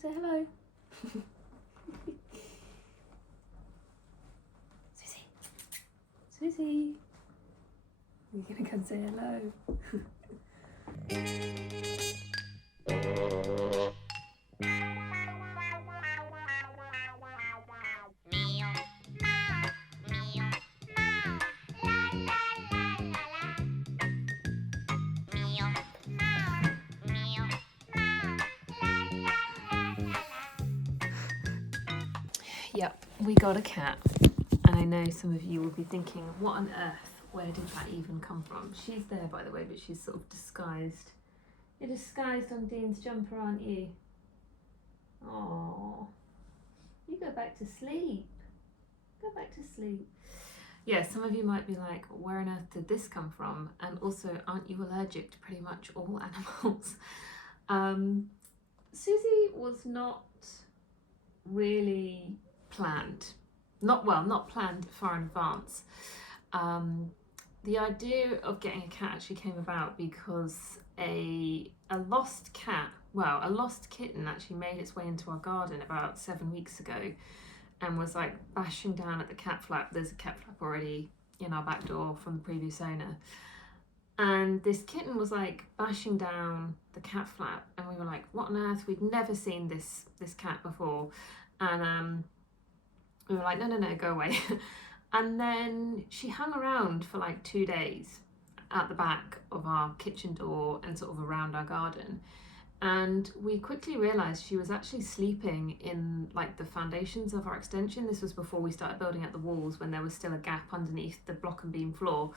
say hello. Suzie. You're gonna come say hello. Yep, we got a cat. And I know some of you will be thinking, what on earth? Where did that even come from? She's there, by the way, but she's sort of disguised. You're disguised on Dean's jumper, aren't you? Oh, you go back to sleep. Go back to sleep. Yeah, some of you might be like, where on earth did this come from? And also, aren't you allergic to pretty much all animals? Suzie was not really planned. Not planned far in advance. The idea of getting a cat actually came about because a lost kitten actually made its way into our garden about 7 weeks ago and was like bashing down at the cat flap. There's a cat flap already in our back door from the previous owner. And this kitten was like bashing down the cat flap, and we were like, what on earth? We'd never seen this cat before. And we were like, no, go away. And then she hung around for like 2 days at the back of our kitchen door and sort of around our garden. And we quickly realised she was actually sleeping in like the foundations of our extension. This was before we started building up the walls, when there was still a gap underneath the block and beam floor.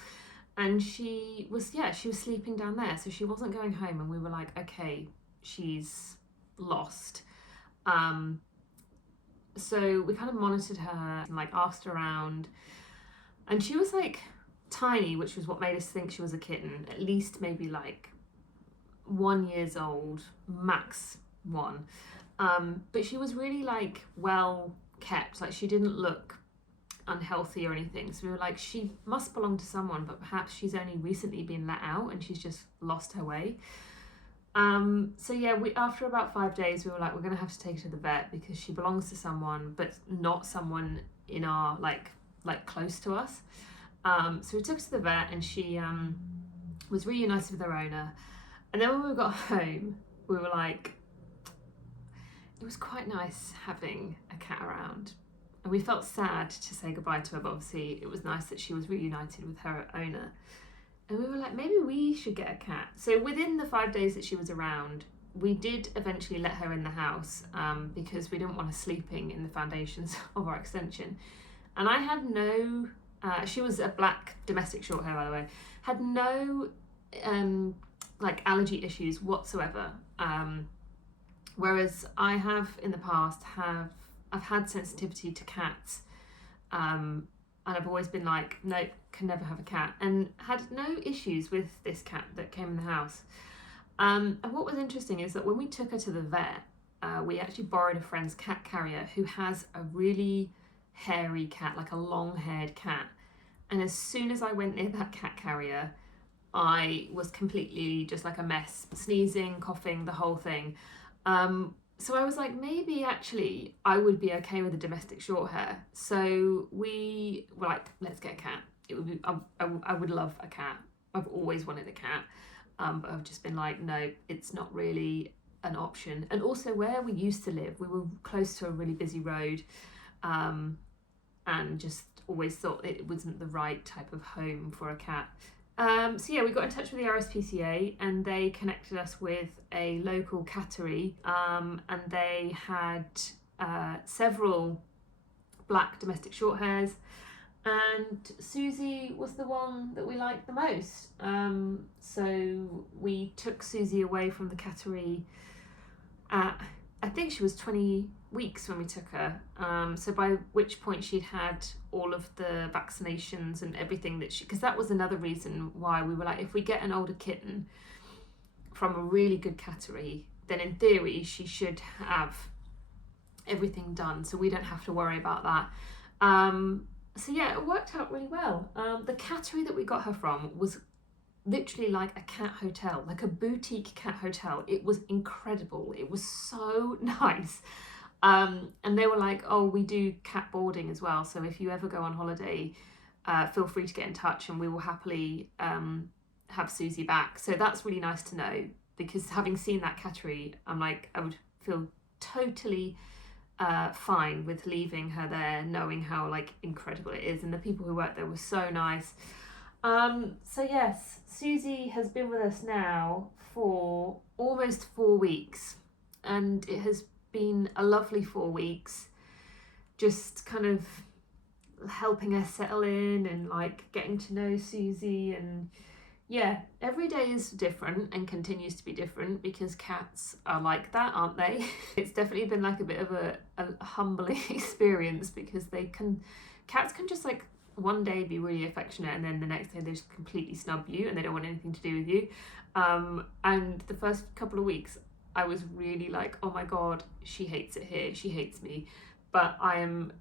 And she was sleeping down there. So she wasn't going home, and we were like, okay, she's lost. So we kind of monitored her and like asked around, and she was like tiny, which was what made us think she was a kitten, at least maybe like 1 year old, max 1. But she was really like well kept, like she didn't look unhealthy or anything. So we were like, she must belong to someone, but perhaps she's only recently been let out and she's just lost her way. So yeah, after about 5 days, we were like, we're gonna have to take her to the vet because she belongs to someone, but not someone in our like close to us. So we took her to the vet, and she was reunited with her owner. And then when we got home, we were like, it was quite nice having a cat around. And we felt sad to say goodbye to her, but obviously it was nice that she was reunited with her owner. And we were like, maybe we should get a cat. So within the 5 days that she was around, we did eventually let her in the house because we didn't want her sleeping in the foundations of our extension. And I had no, she was a black domestic short hair, by the way, had no like allergy issues whatsoever. Whereas I have in the past I've had sensitivity to cats. And I've always been like, nope, can never have a cat, and had no issues with this cat that came in the house. And what was interesting is that when we took her to the vet, we actually borrowed a friend's cat carrier who has a really hairy cat, like a long-haired cat. And as soon as I went near that cat carrier, I was completely just like a mess, sneezing, coughing, the whole thing. So I was like, maybe actually I would be okay with a domestic short hair. So we were like, let's get a cat. It would be, I would love a cat. I've always wanted a cat. But I've just been like, no, it's not really an option. And also where we used to live, we were close to a really busy road, and just always thought it wasn't the right type of home for a cat. So yeah, we got in touch with the RSPCA, and they connected us with a local cattery, and they had several black domestic short hairs, and Suzie was the one that we liked the most. So we took Suzie away from the cattery at, I think she was 20 weeks when we took her, so by which point she'd had all of the vaccinations and everything that because that was another reason why we were like, if we get an older kitten from a really good cattery, then in theory she should have everything done, so we don't have to worry about that. So yeah, it worked out really well. The cattery that we got her from was literally like a cat hotel, like a boutique cat hotel. It was incredible. It was so nice. And they were like, oh, we do cat boarding as well. So if you ever go on holiday, feel free to get in touch and we will happily have Suzie back. So that's really nice to know, because having seen that cattery, I'm like, I would feel totally fine with leaving her there, knowing how like incredible it is. And the people who worked there were so nice. So yes, Suzie has been with us now for almost 4 weeks, and it has been a lovely 4 weeks, just kind of helping her settle in and like getting to know Suzie. And yeah, every day is different and continues to be different, because cats are like that, aren't they? It's definitely been like a bit of a humbling experience, because cats can just like one day be really affectionate and then the next day they just completely snub you and they don't want anything to do with you. And the first couple of weeks I was really like, oh my god, she hates it here, she hates me. But I'm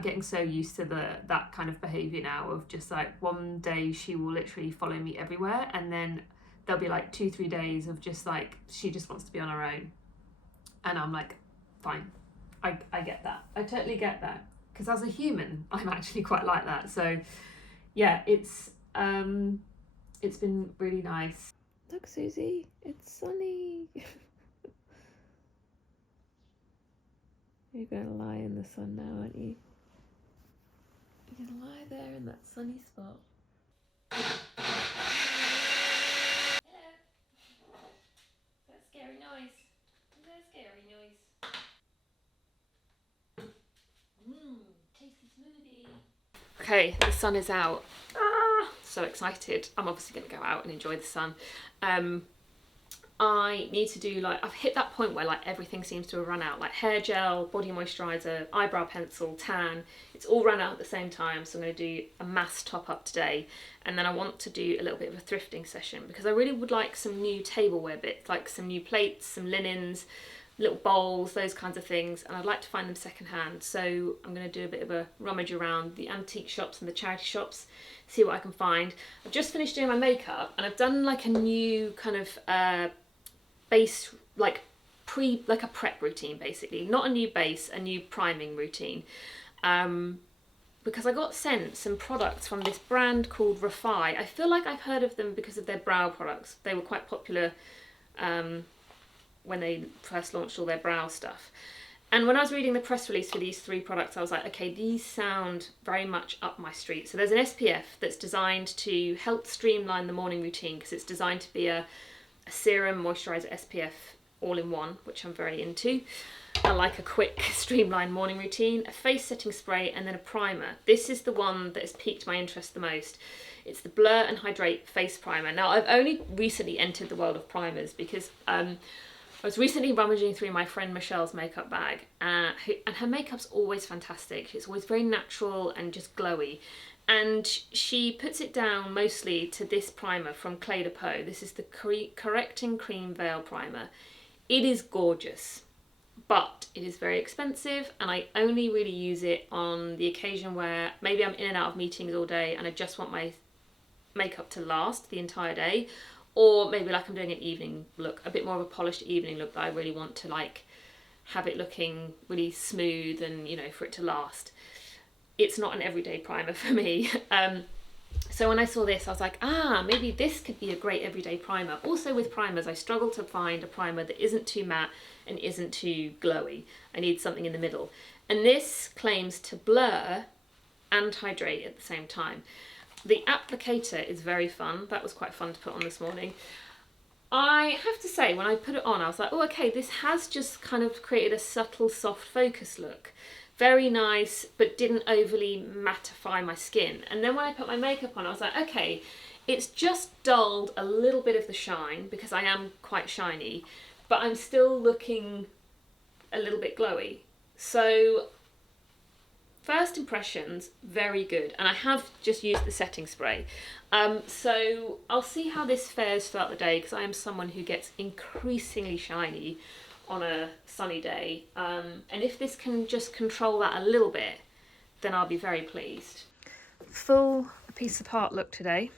getting so used to that kind of behaviour now, of just like one day she will literally follow me everywhere, and then there'll be like 2-3 days of just like she just wants to be on her own, and I'm like, fine, I get that, I totally get that, because as a human I'm actually quite like that. So yeah, it's been really nice. Look, Suzie, it's sunny. You're gonna lie in the sun now, aren't you? You're gonna lie there in that sunny spot. Hello. That scary noise. Is that a scary noise? Tasty smoothie. Okay, the sun is out. So excited. I'm obviously going to go out and enjoy the sun. I need to do like, I've hit that point where like everything seems to have run out, like hair gel, body moisturiser, eyebrow pencil, tan, it's all run out at the same time. So I'm going to do a mass top up today, and then I want to do a little bit of a thrifting session, because I really would like some new tableware bits, like some new plates, some linens, little bowls, those kinds of things, and I'd like to find them secondhand. So I'm going to do a bit of a rummage around the antique shops and the charity shops, see what I can find. I've just finished doing my makeup, and I've done like a new kind of base, like a prep routine, basically. Not a new base, a new priming routine. Because I got sent some products from this brand called Refi. I feel like I've heard of them because of their brow products. They were quite popular when they first launched all their brow stuff. And when I was reading the press release for these 3 products, I was like, okay, these sound very much up my street. So there's an SPF that's designed to help streamline the morning routine, because it's designed to be a serum, moisturiser, SPF all in one, which I'm very into. I like a quick streamlined morning routine, a face setting spray, and then a primer. This is the one that has piqued my interest the most. It's the Blur and Hydrate Face Primer. Now, I've only recently entered the world of primers because I was recently rummaging through my friend Michelle's makeup bag, and her makeup's always fantastic. It's always very natural and just glowy. And she puts it down mostly to this primer from Clé de Peau. This is the Correcting Cream Veil Primer. It is gorgeous, but it is very expensive, and I only really use it on the occasion where maybe I'm in and out of meetings all day and I just want my makeup to last the entire day, or maybe like I'm doing an evening look, a bit more of a polished evening look that I really want to like have it looking really smooth and, you know, for it to last. It's not an everyday primer for me. So when I saw this, I was like, maybe this could be a great everyday primer. Also with primers, I struggle to find a primer that isn't too matte and isn't too glowy. I need something in the middle. And this claims to blur and hydrate at the same time. The applicator is very fun. That was quite fun to put on this morning. I have to say, when I put it on, I was like, oh, okay, this has just kind of created a subtle, soft focus look. Very nice, but didn't overly mattify my skin. And then when I put my makeup on, I was like, okay, it's just dulled a little bit of the shine, because I am quite shiny, but I'm still looking a little bit glowy. So first impressions, very good. And I have just used the setting spray. So I'll see how this fares throughout the day, because I am someone who gets increasingly shiny on a sunny day, and if this can just control that a little bit, then I'll be very pleased. Full piece apart look today,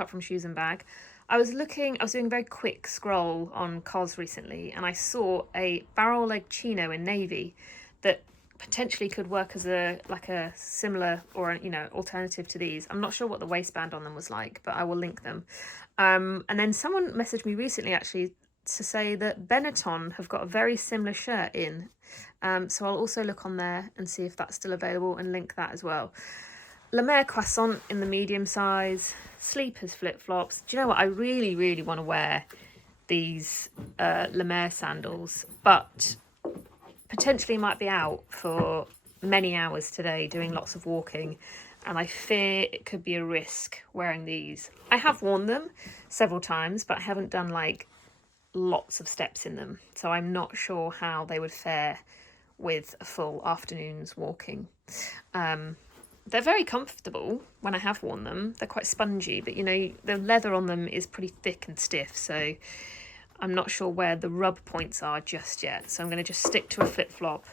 apart from shoes and bag. I was doing a very quick scroll on COS recently, and I saw a barrel leg chino in navy that potentially could work as a similar or alternative to these. I'm not sure what the waistband on them was like, but I will link them. And then someone messaged me recently actually to say that Benetton have got a very similar shirt in. So I'll also look on there and see if that's still available and link that as well. La Mer Croissant in the medium size, Sleepers flip-flops. Do you know what? I really, really want to wear these La Mer sandals, but potentially might be out for many hours today doing lots of walking, and I fear it could be a risk wearing these. I have worn them several times, but I haven't done like lots of steps in them, so I'm not sure how they would fare with a full afternoon's walking. They're very comfortable when I have worn them. They're quite spongy, but the leather on them is pretty thick and stiff, so I'm not sure where the rub points are just yet. So I'm going to just stick to a flip-flop,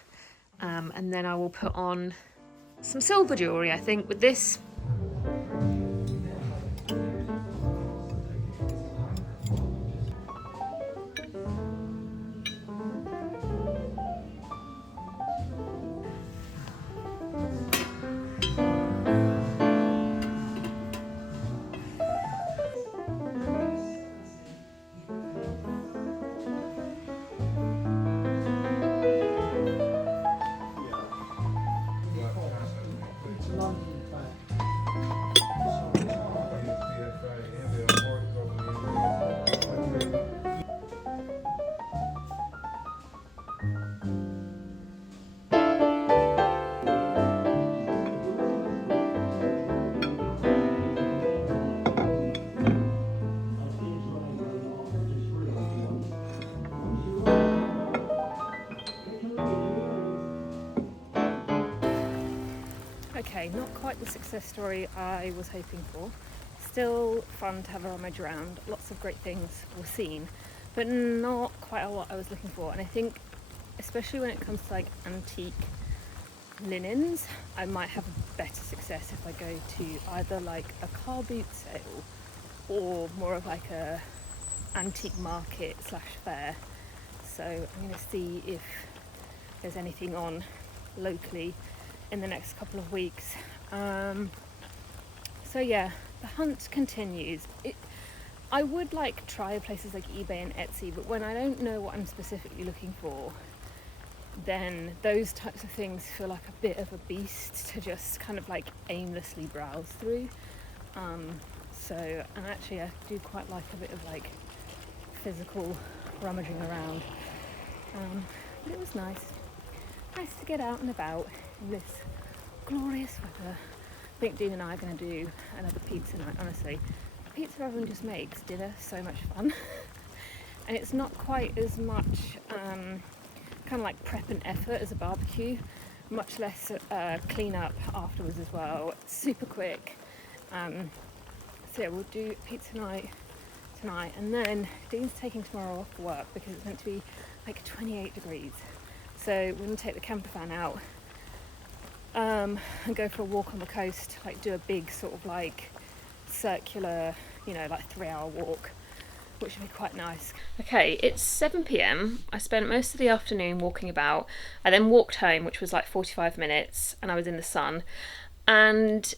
and then I will put on some silver jewellery, I think, with this. Okay, not quite the success story I was hoping for. Still fun to have a rummage around. Lots of great things were seen, but not quite what I was looking for. And I think, especially when it comes to like antique linens, I might have a better success if I go to either like a car boot sale or more of like a antique market / fair. So I'm going to see if there's anything on locally in the next couple of weeks. So yeah, the hunt continues. I would like try places like eBay and Etsy, but when I don't know what I'm specifically looking for, then those types of things feel like a bit of a beast to just kind of like aimlessly browse through. And actually I do quite like a bit of like physical rummaging around. But it was nice to get out and about in this glorious weather. I think Dean and I are going to do another pizza night. Honestly, the pizza oven just makes dinner so much fun. And it's not quite as much kind of like prep and effort as a barbecue, much less clean up afterwards as well. It's super quick. So yeah, we'll do pizza night tonight, and then Dean's taking tomorrow off work because it's meant to be like 28 degrees. So we're going to take the camper van out and go for a walk on the coast, like do a big sort of like circular, like 3-hour walk, which would be quite nice. Okay, it's 7 p.m. I spent most of the afternoon walking about. I then walked home, which was like 45 minutes, and I was in the sun. And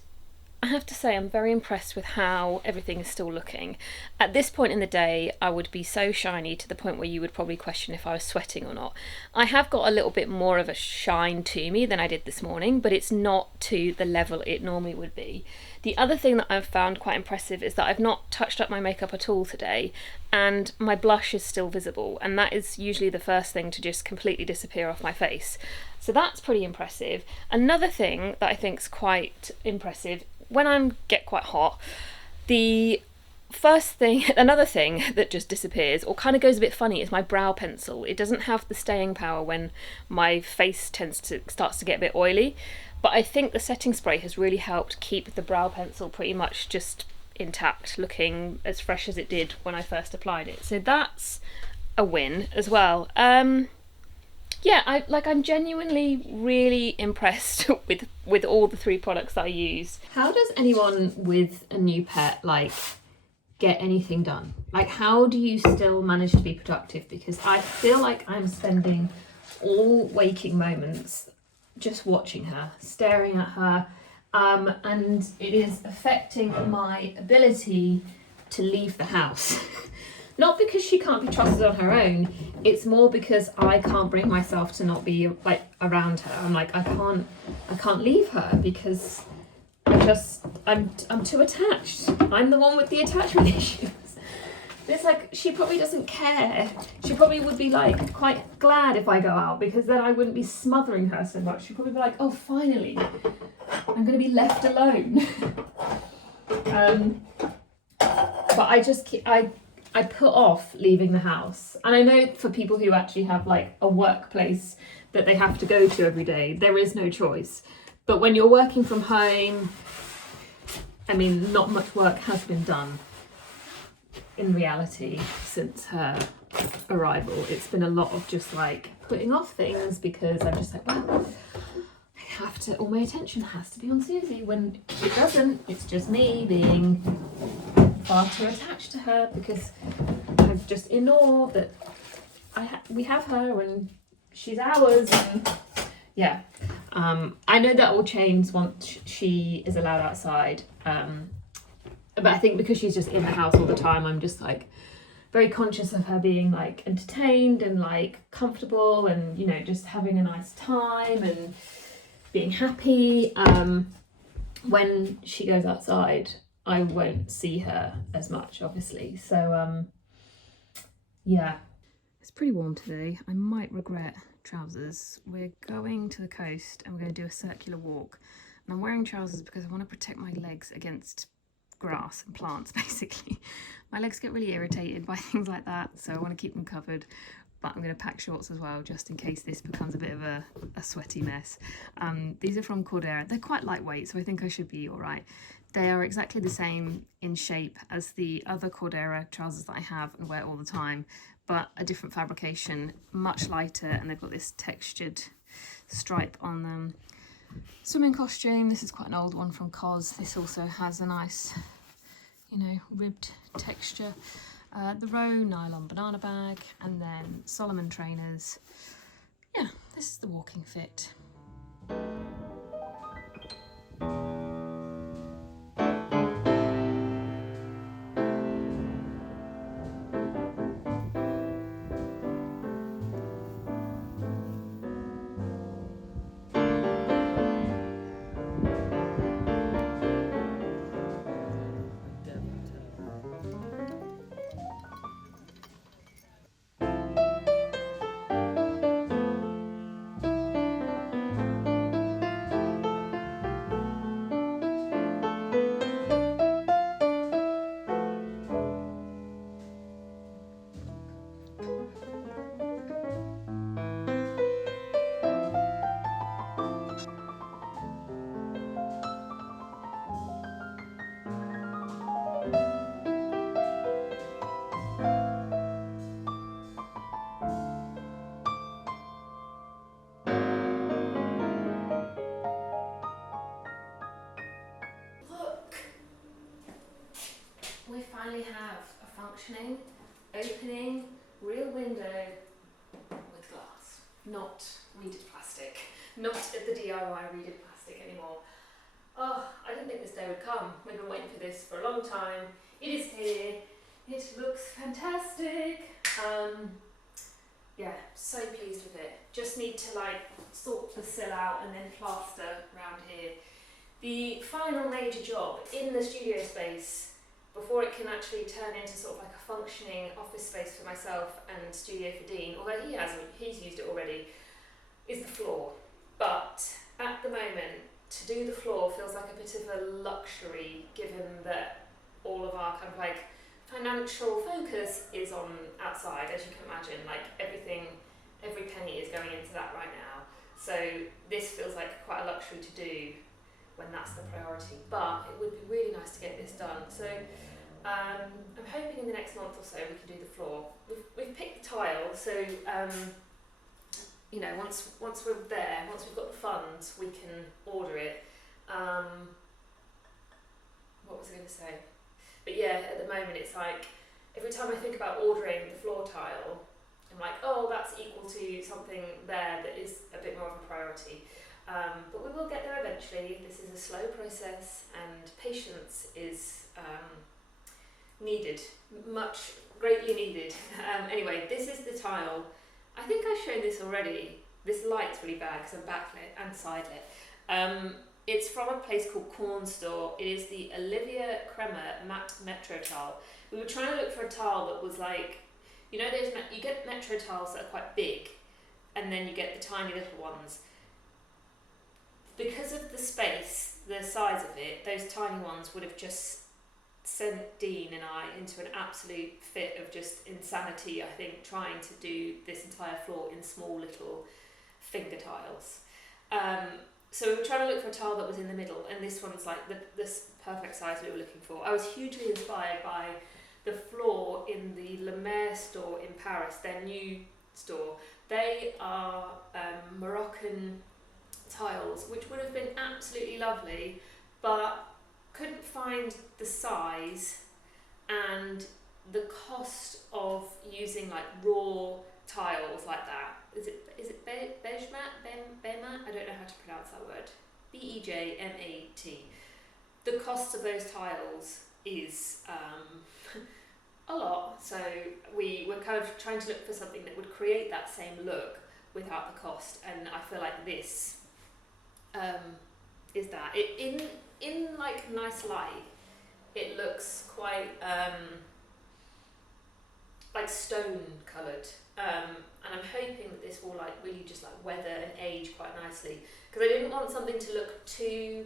I have to say, I'm very impressed with how everything is still looking. At this point in the day, I would be so shiny to the point where you would probably question if I was sweating or not. I have got a little bit more of a shine to me than I did this morning, but it's not to the level it normally would be. The other thing that I've found quite impressive is that I've not touched up my makeup at all today, and my blush is still visible, and that is usually the first thing to just completely disappear off my face. So that's pretty impressive. Another thing that I think is quite impressive, when I get quite hot, another thing that just disappears or kind of goes a bit funny is my brow pencil. It doesn't have the staying power when my face starts to get a bit oily, but I think the setting spray has really helped keep the brow pencil pretty much just intact, looking as fresh as it did when I first applied it. So that's a win as well. Yeah, I'm genuinely really impressed with all the 3 products that I use. How does anyone with a new pet get anything done? Like, how do you still manage to be productive? Because I feel like I'm spending all waking moments just watching her, staring at her, and it is affecting my ability to leave the house. Not because she can't be trusted on her own, it's more because I can't bring myself to not be like around her. I'm like, I can't leave her because I'm too attached. I'm the one with the attachment issues. It's like, she probably doesn't care. She probably would be like quite glad if I go out, because then I wouldn't be smothering her so much. She'd probably be like, oh, finally, I'm going to be left alone. But I put off leaving the house. And I know for people who actually have like a workplace that they have to go to every day, there is no choice. But when you're working from home, I mean, not much work has been done in reality since her arrival. It's been a lot of just like putting off things, because I'm just like, well, I have to, all my attention has to be on Suzie, when it doesn't. It's just me being far too attached to her, because I'm just in awe that we have her and she's ours. And yeah, I know that will change once she is allowed outside. But I think because she's just in the house all the time, I'm just like very conscious of her being like entertained and like comfortable, and, you know, just having a nice time and being happy. When she goes outside, I won't see her as much, obviously. So yeah. It's pretty warm today. I might regret trousers. We're going to the coast and we're going to do a circular walk. And I'm wearing trousers because I want to protect my legs against grass and plants, basically. My legs get really irritated by things like that, so I want to keep them covered. But I'm going to pack shorts as well, just in case this becomes a bit of a sweaty mess. These are from Cordera. They're quite lightweight, so I think I should be all right. They are exactly the same in shape as the other Cordera trousers that I have and wear all the time, but a different fabrication, much lighter, and they've got this textured stripe on them. Swimming costume, this is quite an old one from COS. This also has a nice, you know, ribbed texture. The Row nylon banana bag, and then Solomon trainers. Yeah, this is the walking fit. We finally have a functioning, opening, real window with glass, not reeded plastic, not the DIY reeded plastic anymore. Oh, I didn't think this day would come. We've been waiting for this for a long time. It is here. It looks fantastic. Yeah, so pleased with it. Just need to like sort the sill out and then plaster around here. The final major job in the studio space, before it can actually turn into sort of like a functioning office space for myself and studio for Dean, although he's used it already, is the floor. But at the moment, to do the floor feels like a bit of a luxury, given that all of our kind of like financial focus is on outside, as you can imagine. Like every penny is going into that right now. So this feels like quite a luxury to do when that's the priority, but it would be really nice to get this done. So I'm hoping in the next month or so we can do the floor. We've picked the tile, so you know, once we're there, once we've got the funds, we can order it. What was I going to say? But yeah, at the moment it's like, every time I think about ordering the floor tile, I'm like, oh, that's equal to something there that is a bit more of a priority. But we will get there eventually. This is a slow process, and patience is needed, much, greatly needed. Anyway, this is the tile. I think I've shown this already. This light's really bad because I'm backlit and side lit. It's from a place called Corn Store. It is the Olivia Kremer Matte Metro Tile. We were trying to look for a tile that was like, you know, you get Metro tiles that are quite big, and then you get the tiny little ones. Because of the space, the size of it, those tiny ones would have just sent Dean and I into an absolute fit of just insanity, I think, trying to do this entire floor in small little finger tiles. So we were trying to look for a tile that was in the middle, and this one's like this perfect size we were looking for. I was hugely inspired by the floor in the Le Maire store in Paris, their new store. They are Moroccan tiles, which would have been absolutely lovely, but couldn't find the size and the cost of using like raw tiles like that. Is it Bejmat? I don't know how to pronounce that word. Bejmat. The cost of those tiles is a lot, so we were kind of trying to look for something that would create that same look without the cost, and I feel like this is that. In like nice light, it looks quite like stone coloured, and I'm hoping that this will like really just like weather and age quite nicely, because I didn't want something to look too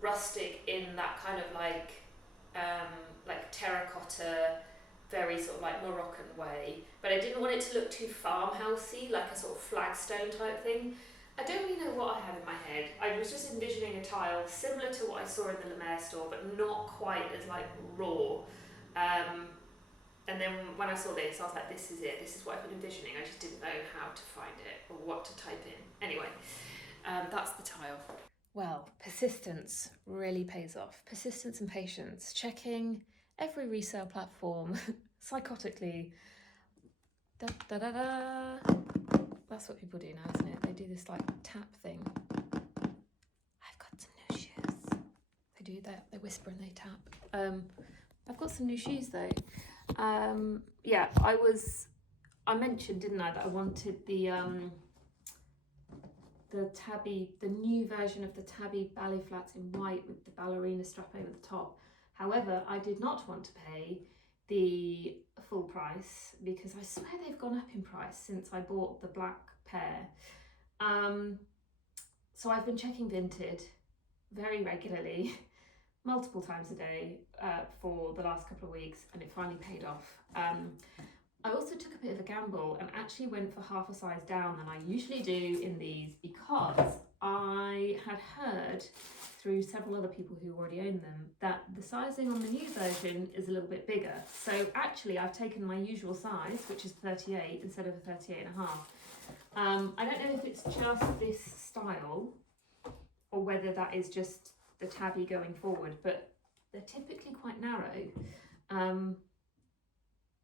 rustic in that kind of like terracotta, very sort of like Moroccan way, but I didn't want it to look too farmhousey, like a sort of flagstone type thing. I don't really know what I had in my head. I was just envisioning a tile similar to what I saw in the Le Maire store, but not quite as like raw. And then when I saw this, I was like, this is it. This is what I've been envisioning. I just didn't know how to find it or what to type in. Anyway, that's the tile. Well, persistence really pays off. Persistence and patience. Checking every resale platform psychotically. Da, da, da, da. That's what people do now, isn't it? They do this like tap thing. I've got some new shoes. They do that. They whisper and they tap. I've got some new shoes though. Yeah, I mentioned, didn't I, that I wanted the tabby, the new version of the tabby ballet flats in white with the ballerina strap over the top. However, I did not want to pay the full price because I swear they've gone up in price since I bought the black pair. So I've been checking Vinted very regularly, multiple times a day for the last couple of weeks, and it finally paid off. I also took a bit of a gamble and actually went for half a size down than I usually do in these, because I had heard through several other people who already own them that the sizing on the new version is a little bit bigger. So actually I've taken my usual size, which is 38 instead of a 38 and a half. I don't know if it's just this style or whether that is just the tabby going forward, but they're typically quite narrow.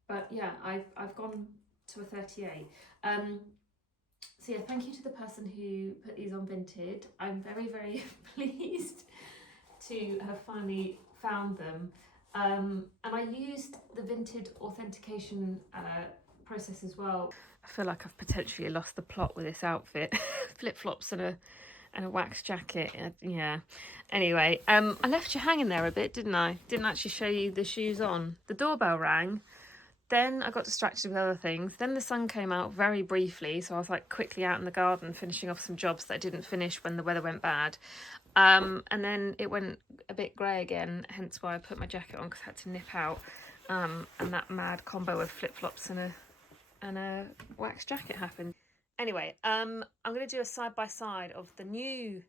But yeah, I've gone to a 38. So yeah, thank you to the person who put these on Vinted. I'm very, very pleased to have finally found them. And I used the Vinted authentication process as well. I feel like I've potentially lost the plot with this outfit. Flip-flops and a wax jacket. Yeah. Anyway, I left you hanging there a bit, didn't I? Didn't actually show you the shoes on. The doorbell rang. Then I got distracted with other things. Then the sun came out very briefly, so I was like quickly out in the garden finishing off some jobs that I didn't finish when the weather went bad. And then it went a bit grey again, hence why I put my jacket on, because I had to nip out. And that mad combo of flip-flops and a wax jacket happened. Anyway, I'm going to do a side-by-side of the new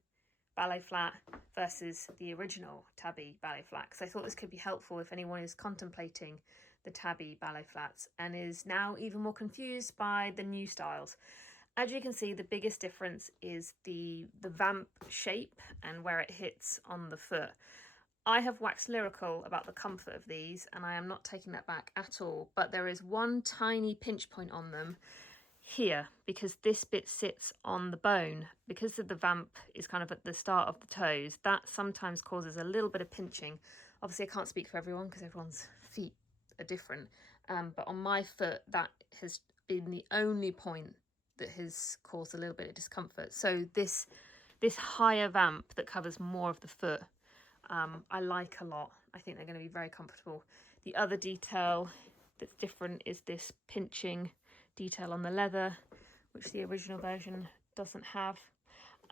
ballet flat versus the original tabby ballet flat, because I thought this could be helpful if anyone is contemplating the tabby ballet flats and is now even more confused by the new styles. As you can see, the biggest difference is the vamp shape and where it hits on the foot. I have waxed lyrical about the comfort of these, and I am not taking that back at all, but there is one tiny pinch point on them here, because this bit sits on the bone. Because of the vamp is kind of at the start of the toes, that sometimes causes a little bit of pinching. Obviously, I can't speak for everyone because everyone's feet are different, but on my foot, that has been the only point that has caused a little bit of discomfort. So this higher vamp that covers more of the foot, I like a lot. I think they're going to be very comfortable. The other detail that's different is this pinching detail on the leather, which the original version doesn't have.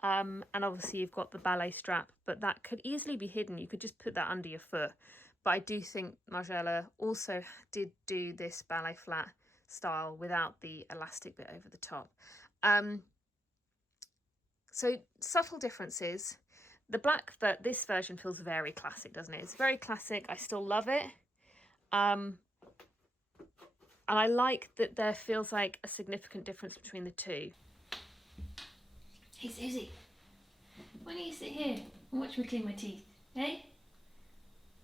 And obviously you've got the ballet strap, but that could easily be hidden. You could just put that under your foot. But I do think Margiela also did do this ballet flat style without the elastic bit over the top. So subtle differences. The black, this version feels very classic, doesn't it? It's very classic. I still love it. And I like that there feels like a significant difference between the two. Hey Suzie, why don't you sit here and watch me clean my teeth, eh?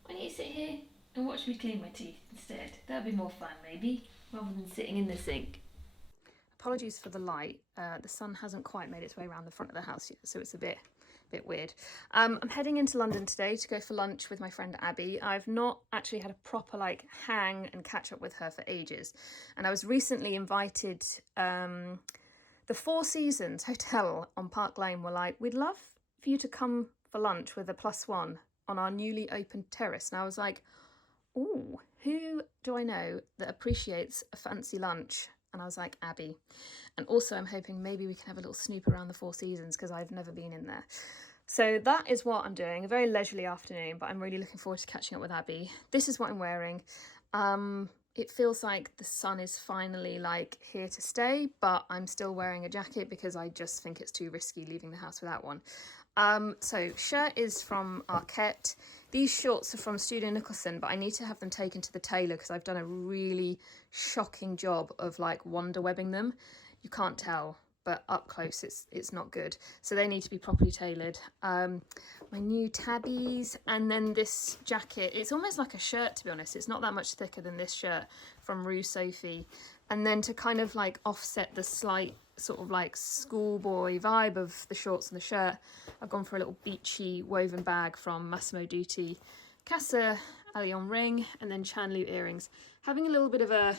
Why don't you sit here and watch me clean my teeth instead? That'd be more fun maybe, rather than sitting in the sink. Apologies for the light. The sun hasn't quite made its way around the front of the house yet, so it's a bit weird. I'm heading into London today to go for lunch with my friend Abby. I've not actually had a proper hang and catch up with her for ages, and I was recently invited. The Four Seasons Hotel on Park Lane were like, we'd love for you to come for lunch with a +1 on our newly opened terrace. And I was like, ooh, who do I know that appreciates a fancy lunch? And I was like, Abby. And also I'm hoping maybe we can have a little snoop around the Four Seasons because I've never been in there. So that is what I'm doing, a very leisurely afternoon, but I'm really looking forward to catching up with Abby. This is what I'm wearing. It feels like the sun is finally here to stay, but I'm still wearing a jacket because I just think it's too risky leaving the house without one. So shirt is from Arquette. These shorts are from Studio Nicholson, but I need to have them taken to the tailor because I've done a really shocking job of wonder webbing them. You can't tell, but up close it's not good. So they need to be properly tailored. My new tabbies, and then this jacket. It's almost like a shirt, to be honest. It's not that much thicker than this shirt from Rue Sophie. And then to kind of offset the slight sort of schoolboy vibe of the shorts and the shirt, I've gone for a little beachy woven bag from Massimo Dutti, Casa Allion ring, and then Chanlu earrings. Having a little bit of a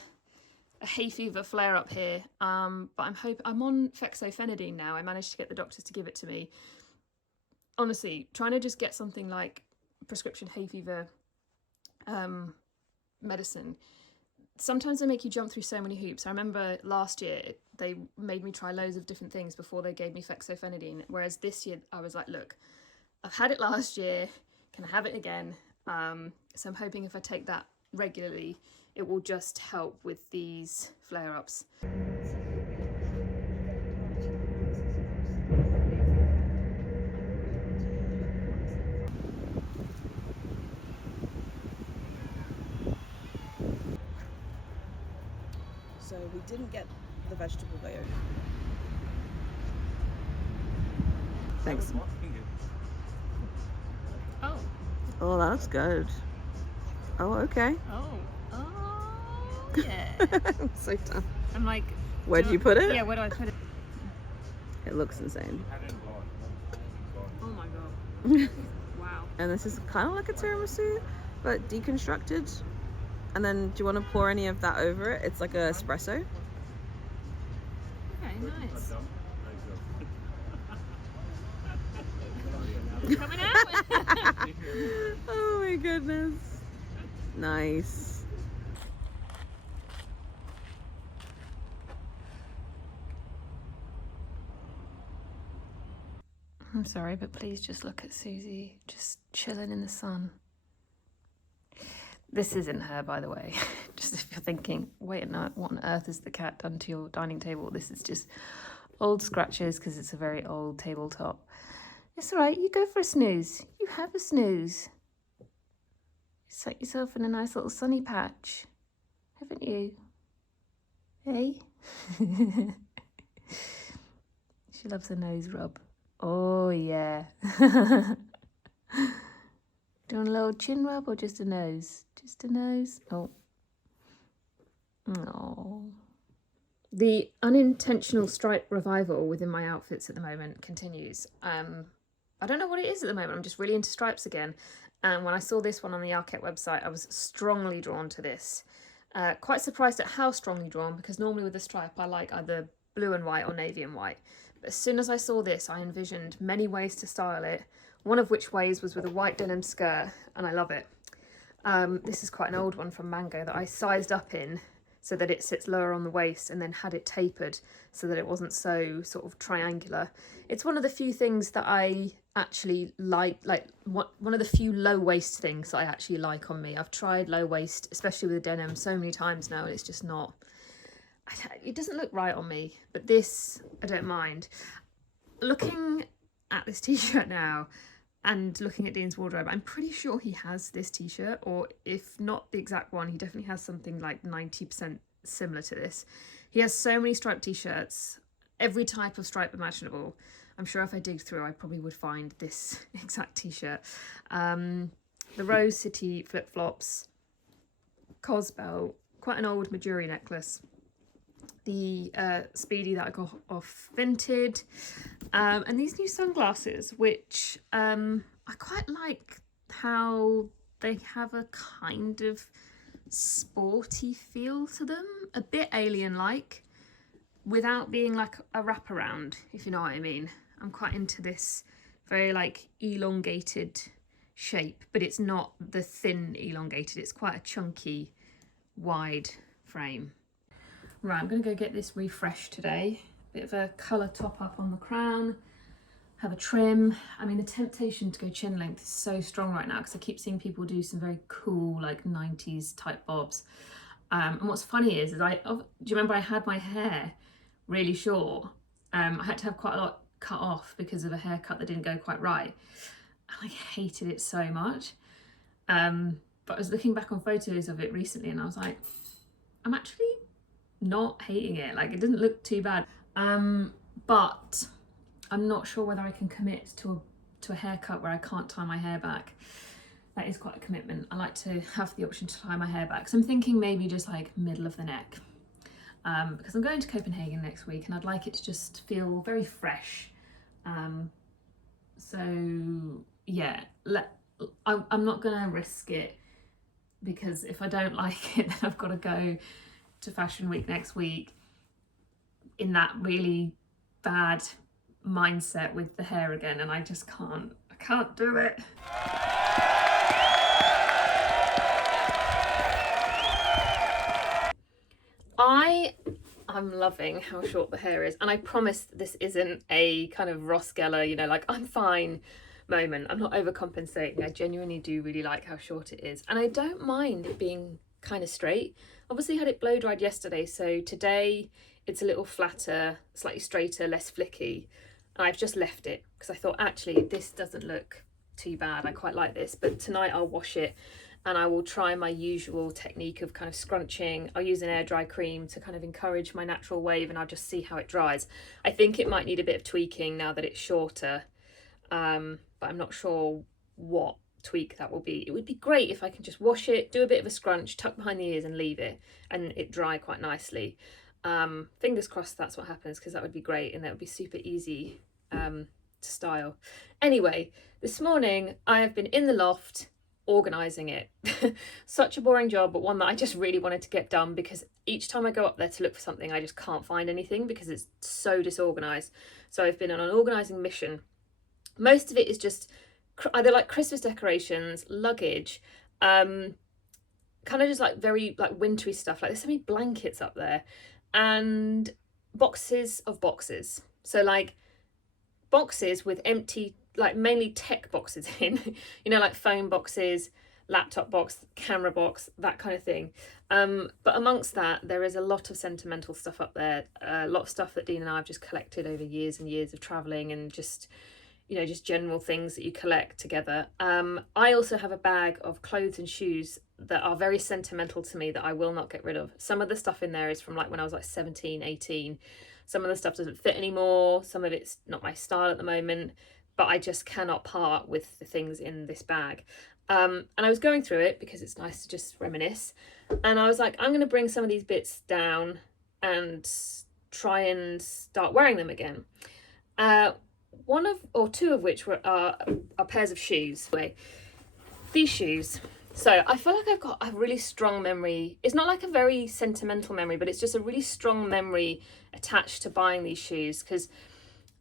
hay fever flare up here, but I'm on fexofenadine now. I managed to get the doctors to give it to me. Honestly, trying to just get something like prescription hay fever medicine, sometimes they make you jump through so many hoops. I remember last year they made me try loads of different things before they gave me fexofenadine, whereas this year I was like, look, I've had it last year, can I have it again? So I'm hoping if I take that regularly, it will just help with these flare-ups. So we didn't get the vegetable mayo. Thanks. Oh. Oh, that looks good. Oh, okay. Oh, yeah. I'm so done. I'm like, where do you put it? Yeah, where do I put it? It looks insane. Oh my god. Wow. And this is kind of like a tiramisu, but deconstructed. And then do you want to pour any of that over it? It's like a espresso. Okay, nice. Coming out? Oh my goodness. Nice. I'm sorry, but please just look at Suzie, just chilling in the sun. This isn't her, by the way. Just if you're thinking, wait, no, what on earth has the cat done to your dining table? This is just old scratches because it's a very old tabletop. It's all right, you go for a snooze. You have a snooze. You set yourself in a nice little sunny patch, haven't you? Hey? She loves a nose rub. Oh, yeah. Do you want a little chin rub or just a nose? Just a nose. Oh. Oh. The unintentional stripe revival within my outfits at the moment continues. I don't know what it is at the moment. I'm just really into stripes again. And when I saw this one on the Arket website, I was strongly drawn to this. Quite surprised at how strongly drawn, because normally with a stripe I like either blue and white or navy and white. But as soon as I saw this, I envisioned many ways to style it. One of which ways was with a white denim skirt, and I love it. This is quite an old one from Mango that I sized up in so that it sits lower on the waist, and then had it tapered so that it wasn't so sort of triangular. It's one of the few things that I actually like one of the few low waist things that I actually like on me. I've tried low waist, especially with denim, so many times now, and it's just not, it doesn't look right on me. But this, I don't mind. Looking at this t-shirt now, and looking at Dean's wardrobe, I'm pretty sure he has this t-shirt, or if not the exact one, he definitely has something like 90% similar to this. He has so many striped t-shirts, every type of stripe imaginable. I'm sure if I dig through, I probably would find this exact t-shirt. The Rose City flip-flops, Cos belt, quite an old Majuri necklace, the Speedy that I got off Vinted, and these new sunglasses, which I quite like how they have a kind of sporty feel to them, a bit alien-like, without being like a wraparound, if you know what I mean. I'm quite into this very like elongated shape, but it's not the thin elongated, it's quite a chunky, wide frame. Right, I'm going to go get this refreshed today. Bit of a colour top up on the crown, have a trim. I mean, the temptation to go chin length is so strong right now because I keep seeing people do some very cool like 90s type bobs. And what's funny is do you remember I had my hair really short? I had to have quite a lot cut off because of a haircut that didn't go quite right. And I hated it so much. But I was looking back on photos of it recently and I was like, I'm actually not hating it. Like, it doesn't look too bad. But I'm not sure whether I can commit to a haircut where I can't tie my hair back. That is quite a commitment. I like to have the option to tie my hair back. So I'm thinking maybe just like middle of the neck. Because I'm going to Copenhagen next week and I'd like it to just feel very fresh. So yeah, I'm not gonna risk it, because if I don't like it, then I've got to go to Fashion Week next week in that really bad mindset with the hair again, and I just can't do it. I'm loving how short the hair is, and I promise this isn't a kind of Ross Geller, you know, like I'm fine moment. I'm not overcompensating. I genuinely do really like how short it is, and I don't mind it being kind of straight. Obviously had it blow dried yesterday, so today it's a little flatter, slightly straighter, less flicky, and I've just left it because I thought actually this doesn't look too bad. I quite like this, but tonight I'll wash it and I will try my usual technique of kind of scrunching. I'll use an air dry cream to kind of encourage my natural wave, and I'll just see how it dries. I think it might need a bit of tweaking now that it's shorter, but I'm not sure what tweak that will be. It would be great if I can just wash it, do a bit of a scrunch, tuck behind the ears and leave it, and it dry quite nicely. Fingers crossed that's what happens, because that would be great and that would be super easy to style. Anyway, this morning I have been in the loft organising it. Such a boring job, but one that I just really wanted to get done, because each time I go up there to look for something I just can't find anything because it's so disorganised. So I've been on an organising mission. Most of it is just either like Christmas decorations, luggage, kind of just like very like wintry stuff. Like there's so many blankets up there, and boxes of boxes. So like boxes with empty, like mainly tech boxes in, you know, like phone boxes, laptop box, camera box, that kind of thing. But amongst that, there is a lot of sentimental stuff up there, a lot of stuff that Dean and I have just collected over years and years of traveling, and just, you know, just general things that you collect together. I also have a bag of clothes and shoes that are very sentimental to me that I will not get rid of. Some of the stuff in there is from like when I was like 17, 18. Some of the stuff doesn't fit anymore. Some of it's not my style at the moment, but I just cannot part with the things in this bag. And I was going through it because it's nice to just reminisce. And I was like, I'm going to bring some of these bits down and try and start wearing them again. One of, or two of which are pairs of shoes. These shoes. So I feel like I've got a really strong memory. It's not like a very sentimental memory, but it's just a really strong memory attached to buying these shoes, because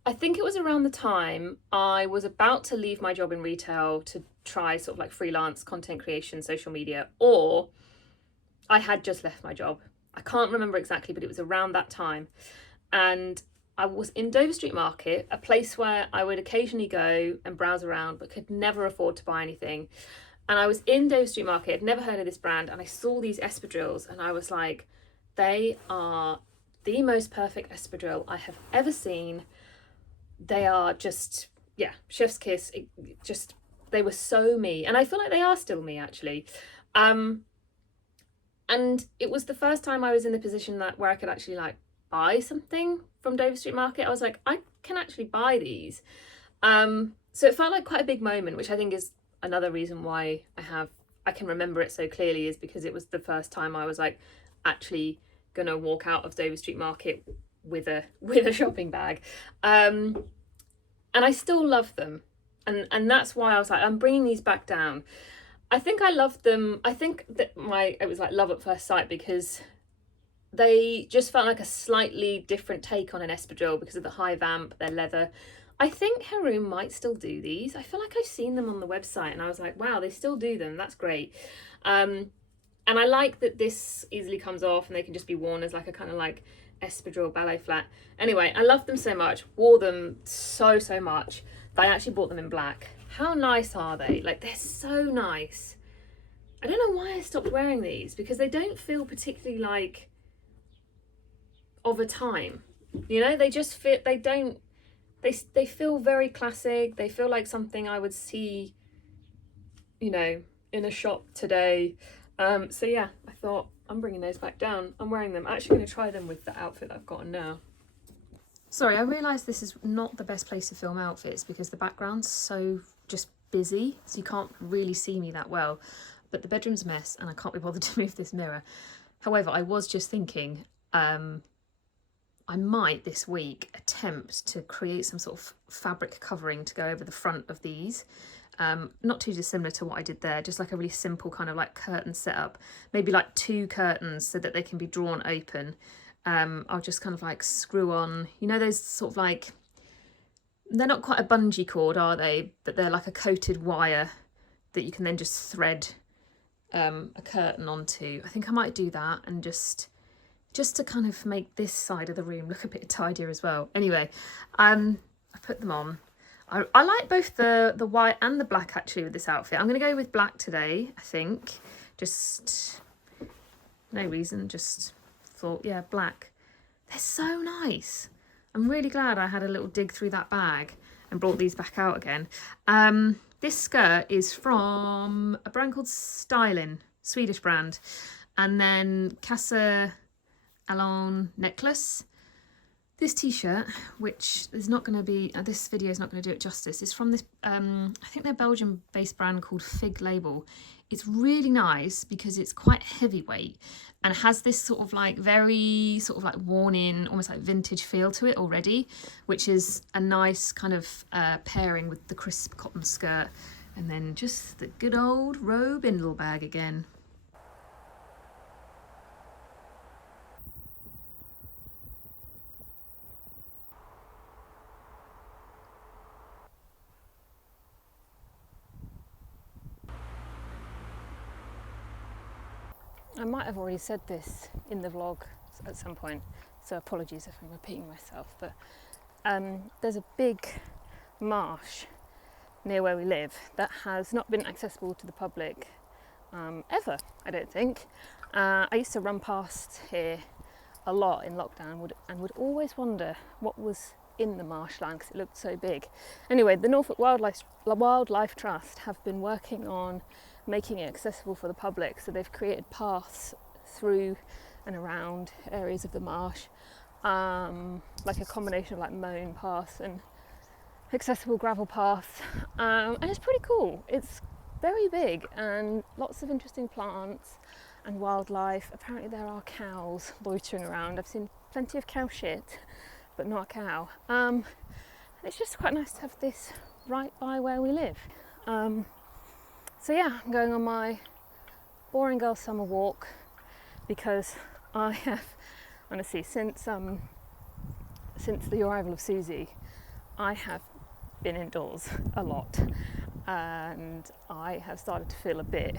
I think it was around the time I was about to leave my job in retail to try sort of like freelance content creation, social media, or I had just left my job. I can't remember exactly, but it was around that time. And I was in Dover Street Market, a place where I would occasionally go and browse around, but could never afford to buy anything. And I was in Dover Street Market, I'd never heard of this brand, and I saw these espadrilles, and I was like, they are the most perfect espadrille I have ever seen. They are just, yeah, chef's kiss. They were so me. And I feel like they are still me, actually. And it was the first time I was in the position where I could actually like buy something from Dover Street Market. I was like, I can actually buy these. So it felt like quite a big moment, which I think is another reason why I can remember it so clearly, is because it was the first time I was like actually gonna walk out of Dover Street Market with a shopping bag. And I still love them, and that's why I was like, I'm bringing these back down. I think I loved them. I think that it was like love at first sight, because they just felt like a slightly different take on an espadrille because of the high vamp, their leather. I think Haroon might still do these. I feel like I've seen them on the website and I was like, wow, they still do them. That's great. And I like that this easily comes off and they can just be worn as like a kind of like espadrille ballet flat. Anyway, I love them so much, wore them so much that I actually bought them in black. How nice are they? Like, they're so nice. I don't know why I stopped wearing these, because they don't feel particularly like of a time, you know. They just fit, they feel very classic. They feel like something I would see, you know, in a shop today. So yeah, I thought, I'm bringing those back down. I'm wearing them. I'm actually going to try them with the outfit that I've got on now. Sorry, I realise this is not the best place to film outfits because the background's so just busy, so you can't really see me that well. But the bedroom's a mess and I can't be bothered to move this mirror. However, I was just thinking, I might this week attempt to create some sort of fabric covering to go over the front of these. Not too dissimilar to what I did there, just like a really simple kind of like curtain setup. Maybe like 2 curtains so that they can be drawn open. I'll just kind of like screw on, you know, those sort of like, they're not quite a bungee cord, are they? But they're like a coated wire that you can then just thread a curtain onto. I think I might do that, and just to kind of make this side of the room look a bit tidier as well. Anyway, I put them on. I like both the white and the black actually with this outfit. I'm going to go with black today, I think. Just no reason, just thought, yeah, black. They're so nice. I'm really glad I had a little dig through that bag and brought these back out again. This skirt is from a brand called Stylin, Swedish brand. And then Casa Alon necklace. This t-shirt, which is not going to be, this video is not going to do it justice, is from this, I think they're Belgian-based brand called Fig Label. It's really nice because it's quite heavyweight and has this sort of like very sort of like worn-in, almost like vintage feel to it already, which is a nice kind of pairing with the crisp cotton skirt, and then just the good old robe bindle bag again. I might have already said this in the vlog at some point, so apologies if I'm repeating myself, but there's a big marsh near where we live that has not been accessible to the public ever, I don't think. I used to run past here a lot in lockdown and would always wonder what was in the marshland because it looked so big. Anyway, the Norfolk Wildlife Trust have been working on making it accessible for the public, so they've created paths through and around areas of the marsh, like a combination of like mown paths and accessible gravel paths, and it's pretty cool. very big and lots of interesting plants and wildlife. Apparently there are cows loitering around. I've seen plenty of cow shit, but not a cow. It's just quite nice to have this right by where we live. So yeah, I'm going on my boring girl summer walk because I have, honestly, since the arrival of Suzie, I have been indoors a lot, and I have started to feel a bit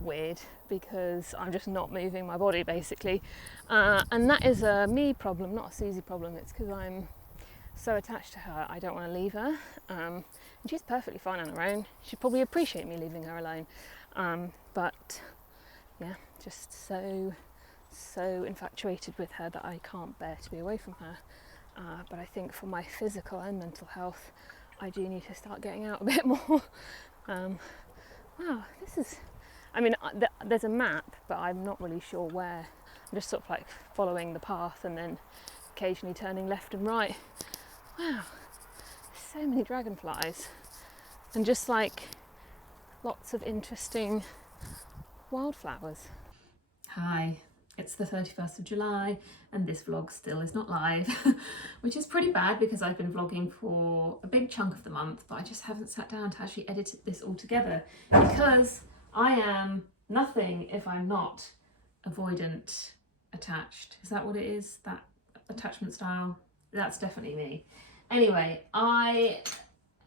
weird because I'm just not moving my body, basically, and that is a me problem, not a Suzie problem. It's because I'm so attached to her. I don't want to leave her, and she's perfectly fine on her own. She'd probably appreciate me leaving her alone, but yeah, just so infatuated with her that I can't bear to be away from her. But I think for my physical and mental health, I do need to start getting out a bit more. Wow, this is, I mean, there's a map, but I'm not really sure where. I'm just sort of like following the path and then occasionally turning left and right. Wow, so many dragonflies, and just like lots of interesting wildflowers. Hi, it's the 31st of July and this vlog still is not live, which is pretty bad because I've been vlogging for a big chunk of the month, but I just haven't sat down to actually edit this all together because I am nothing if I'm not avoidant attached. Is that what it is? That attachment style? That's definitely me. Anyway, I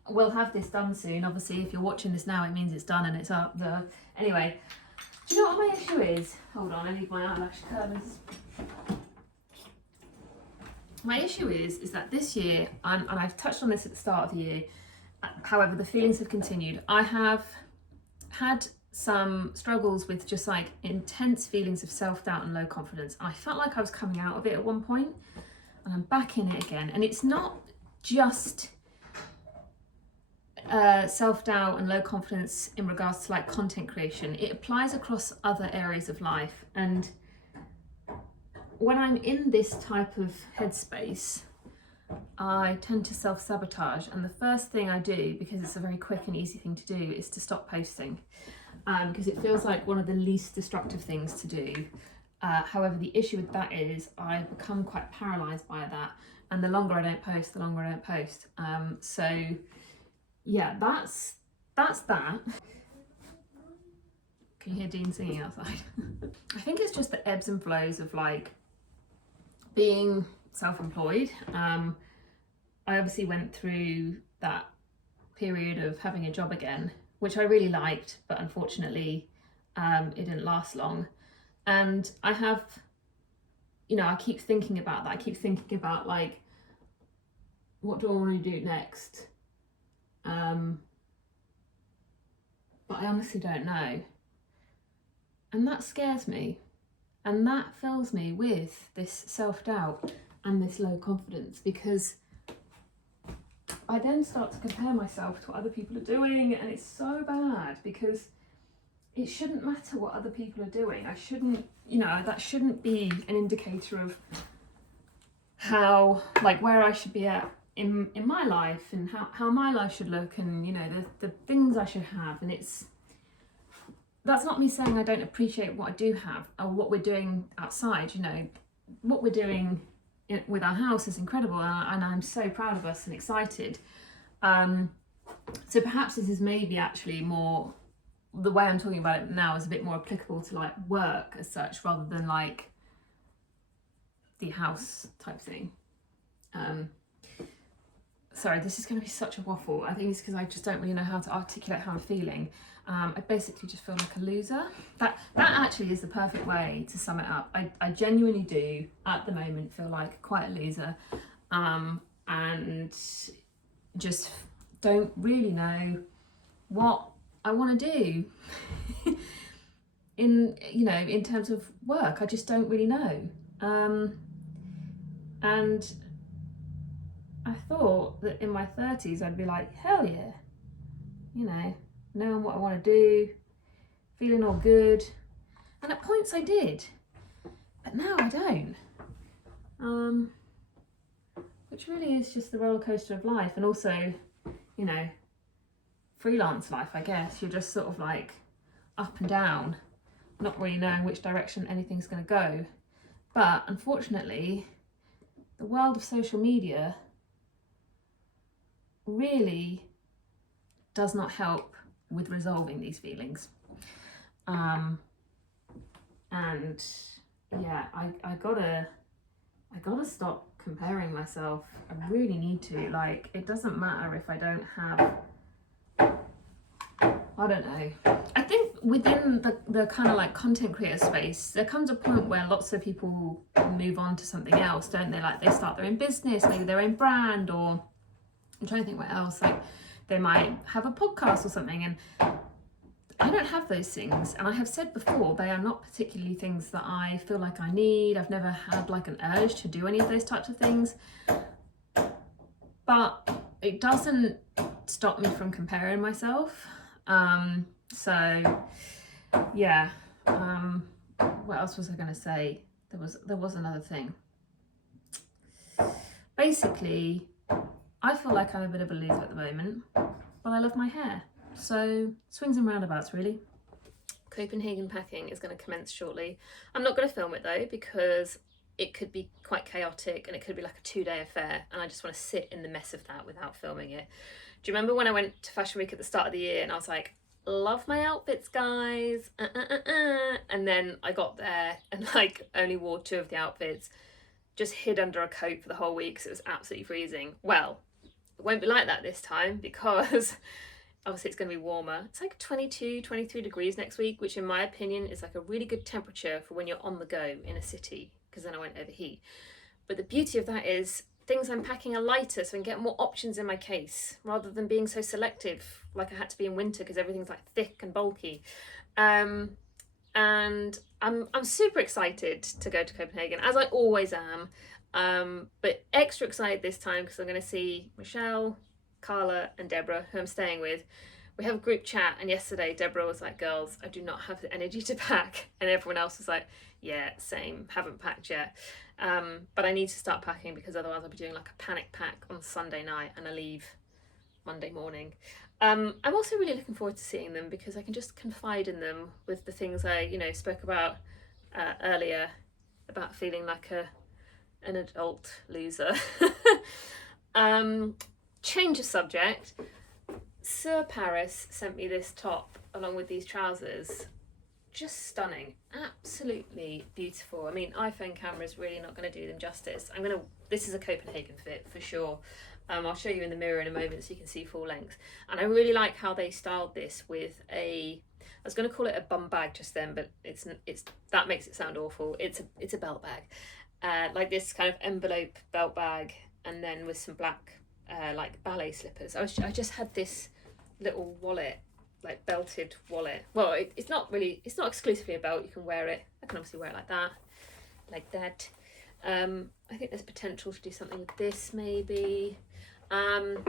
will have this done soon. Obviously, if you're watching this now, it means it's done and it's up. Anyway, do you know what my issue is? Hold on, I need my eyelash curlers. My issue is that this year, and I've touched on this at the start of the year, however, the feelings have continued. I have had some struggles with just like intense feelings of self-doubt and low confidence. I felt like I was coming out of it at one point, and I'm back in it again. And it's not just self-doubt and low confidence in regards to like content creation. It applies across other areas of life, and when I'm in this type of headspace, I tend to self-sabotage, and the first thing I do, because it's a very quick and easy thing to do, is to stop posting, because it feels like one of the least destructive things to do. However, the issue with that is I become quite paralysed by that, and the longer I don't post, the longer I don't post. So yeah, that's that. Can you hear Dean singing outside? I think it's just the ebbs and flows of like being self-employed. I obviously went through that period of having a job again, which I really liked, but unfortunately it didn't last long. And I have, you know, I keep thinking about that. I keep thinking about like, what do I want to do next? But I honestly don't know. And that scares me. And that fills me with this self-doubt and this low confidence, because I then start to compare myself to what other people are doing, and it's so bad because it shouldn't matter what other people are doing. I shouldn't, you know, that shouldn't be an indicator of how, like, where I should be at in my life, and how my life should look, and, you know, the things I should have. And that's not me saying I don't appreciate what I do have or what we're doing outside. You know, what we're doing with our house is incredible, and I'm so proud of us and excited. So perhaps this is maybe actually more, the way I'm talking about it now is a bit more applicable to like work as such, rather than like the house type thing. Sorry, this is going to be such a waffle. I think it's because I just don't really know how to articulate how I'm feeling. I basically just feel like a loser. That actually is the perfect way to sum it up. I genuinely do, at the moment, feel like quite a loser, and just don't really know what I want to do in terms of work. I just don't really know. And I thought that in my 30s I'd be like, hell yeah, you know, knowing what I want to do, feeling all good. And at points I did, but now I don't. Which really is just the roller coaster of life. And also, you know, freelance life, I guess. You're just sort of like up and down, not really knowing which direction anything's going to go. But unfortunately, the world of social media really does not help with resolving these feelings. And yeah, I gotta stop comparing myself. I really need to. Like, it doesn't matter if I don't have, I don't know. I think within the kind of like content creator space, there comes a point where lots of people move on to something else, don't they? Like, they start their own business, maybe their own brand, or I'm trying to think what else. Like, they might have a podcast or something, and I don't have those things. And I have said before, they are not particularly things that I feel like I need. I've never had like an urge to do any of those types of things. But it doesn't stop me from comparing myself. So yeah. What else was I going to say? There was another thing. Basically, I feel like I'm a bit of a loser at the moment, but I love my hair. So swings and roundabouts, really. Copenhagen packing is going to commence shortly. I'm not going to film it though, because it could be quite chaotic and it could be like a 2-day affair, and I just want to sit in the mess of that without filming it. Do you remember when I went to Fashion Week at the start of the year and I was like, love my outfits, guys, and then I got there and like only wore 2 of the outfits, just hid under a coat for the whole week because it was absolutely freezing. Well, it won't be like that this time, because obviously it's going to be warmer. It's like 22, 23 degrees next week, which in my opinion is like a really good temperature for when you're on the go in a city, because then I won't overheat. But the beauty of that is things I'm packing are lighter, so I can get more options in my case rather than being so selective like I had to be in winter, because everything's like thick and bulky. And I'm super excited to go to Copenhagen, as I always am, but extra excited this time because I'm going to see Michelle, Carla and Deborah, who I'm staying with. We have a group chat, and yesterday Deborah was like, girls, I do not have the energy to pack, and everyone else was like, yeah, same, haven't packed yet. But I need to start packing, because otherwise I'll be doing like a panic pack on Sunday night and I leave Monday morning. I'm also really looking forward to seeing them, because I can just confide in them with the things I spoke about earlier, about feeling like an adult loser. Change of subject. Sir Paris sent me this top along with these trousers. Just stunning, absolutely beautiful. I mean, iPhone camera is really not going to do them justice. This is a Copenhagen fit for sure. I'll show you in the mirror in a moment so you can see full length. And I really like how they styled this with I was going to call it a bum bag just then, but it's that makes it sound awful. It's a belt bag, like this kind of envelope belt bag, and then with some black like ballet slippers. I just had this little wallet, like belted wallet. Well, it's not exclusively a belt. You can wear it. I can obviously wear it like that. I think there's potential to do something with this maybe. But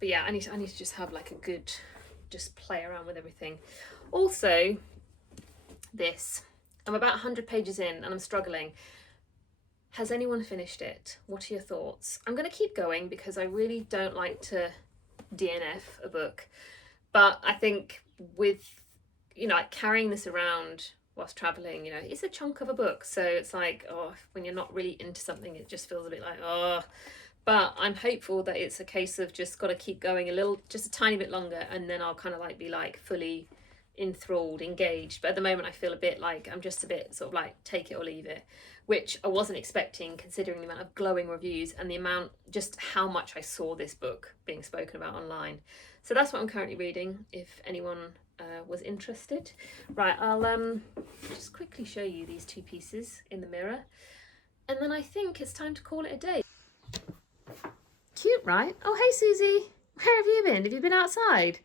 yeah, I need to just have like a good, just play around with everything. Also, I'm about 100 pages in and I'm struggling. Has anyone finished it? What are your thoughts? I'm going to keep going because I really don't like to DNF a book. But I think with, like carrying this around whilst traveling, it's a chunk of a book. So it's like, when you're not really into something, it just feels a bit like, But I'm hopeful that it's a case of just got to keep going just a tiny bit longer, and then I'll kind of be fully enthralled, engaged. But at the moment I feel a bit like I'm just a bit sort of like take it or leave it, which I wasn't expecting considering the amount of glowing reviews and just how much I saw this book being spoken about online. So that's what I'm currently reading, if anyone was interested. Right, I'll just quickly show you these 2 pieces in the mirror, and then I think it's time to call it a day. Cute, right? Oh, hey Suzie, where have you been? Have you been outside?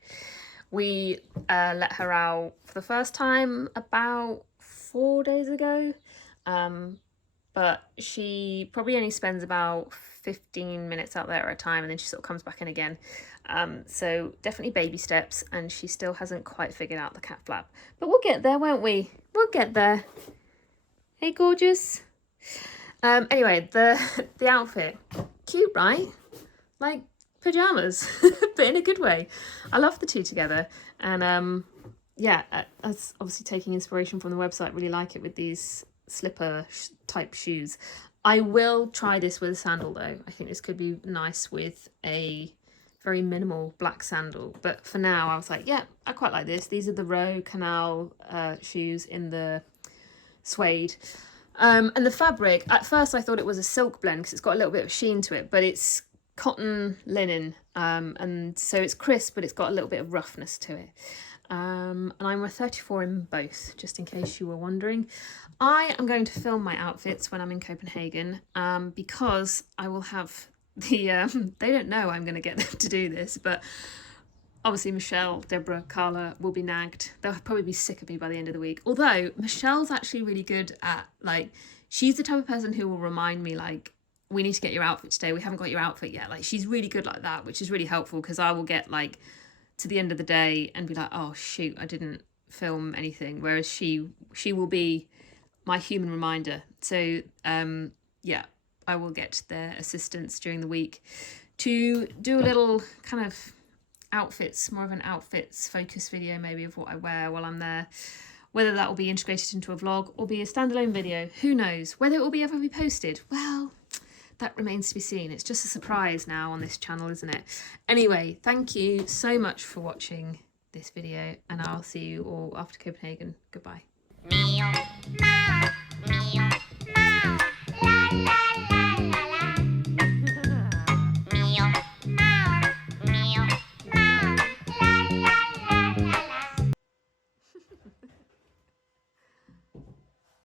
We let her out for the first time about 4 days ago, but she probably only spends about 15 minutes out there at a time, and then she sort of comes back in again. So definitely baby steps, and she still hasn't quite figured out the cat flap. But we'll get there, won't we? We'll get there. Hey, gorgeous. Anyway, the outfit. Cute, right? Like, pyjamas, but in a good way. I love the two together, and yeah, as obviously taking inspiration from the website, really like it with these slipper type shoes. I will try this with a sandal though. I think this could be nice with a very minimal black sandal, but for now I was like, yeah, I quite like this. These are the Row Canal shoes in the suede. And the fabric, at first I thought it was a silk blend because it's got a little bit of sheen to it, but it's cotton linen, and so it's crisp, but it's got a little bit of roughness to it. And I'm a 34 in both, just in case you were wondering. I am going to film my outfits when I'm in Copenhagen, because I will have the they don't know I'm going to get them to do this, but obviously Michelle, Deborah, Carla will be nagged. They'll probably be sick of me by the end of the week. Although Michelle's actually really good at, like, she's the type of person who will remind me, like, we need to get your outfit today. We haven't got your outfit yet. Like, she's really good like that, which is really helpful because I will get, like, to the end of the day and be like, oh shoot, I didn't film anything. Whereas she will be my human reminder. So yeah, I will get their assistance during the week to do a little kind of outfits, more of an outfits focus video maybe of what I wear while I'm there. Whether that will be integrated into a vlog or be a standalone video, who knows? Whether it will be ever be posted, well, that remains to be seen. It's just a surprise now on this channel, isn't it? Anyway, thank you so much for watching this video, and I'll see you all after Copenhagen. Goodbye. Meow, meow, meow, meow, la la la la la. Meow.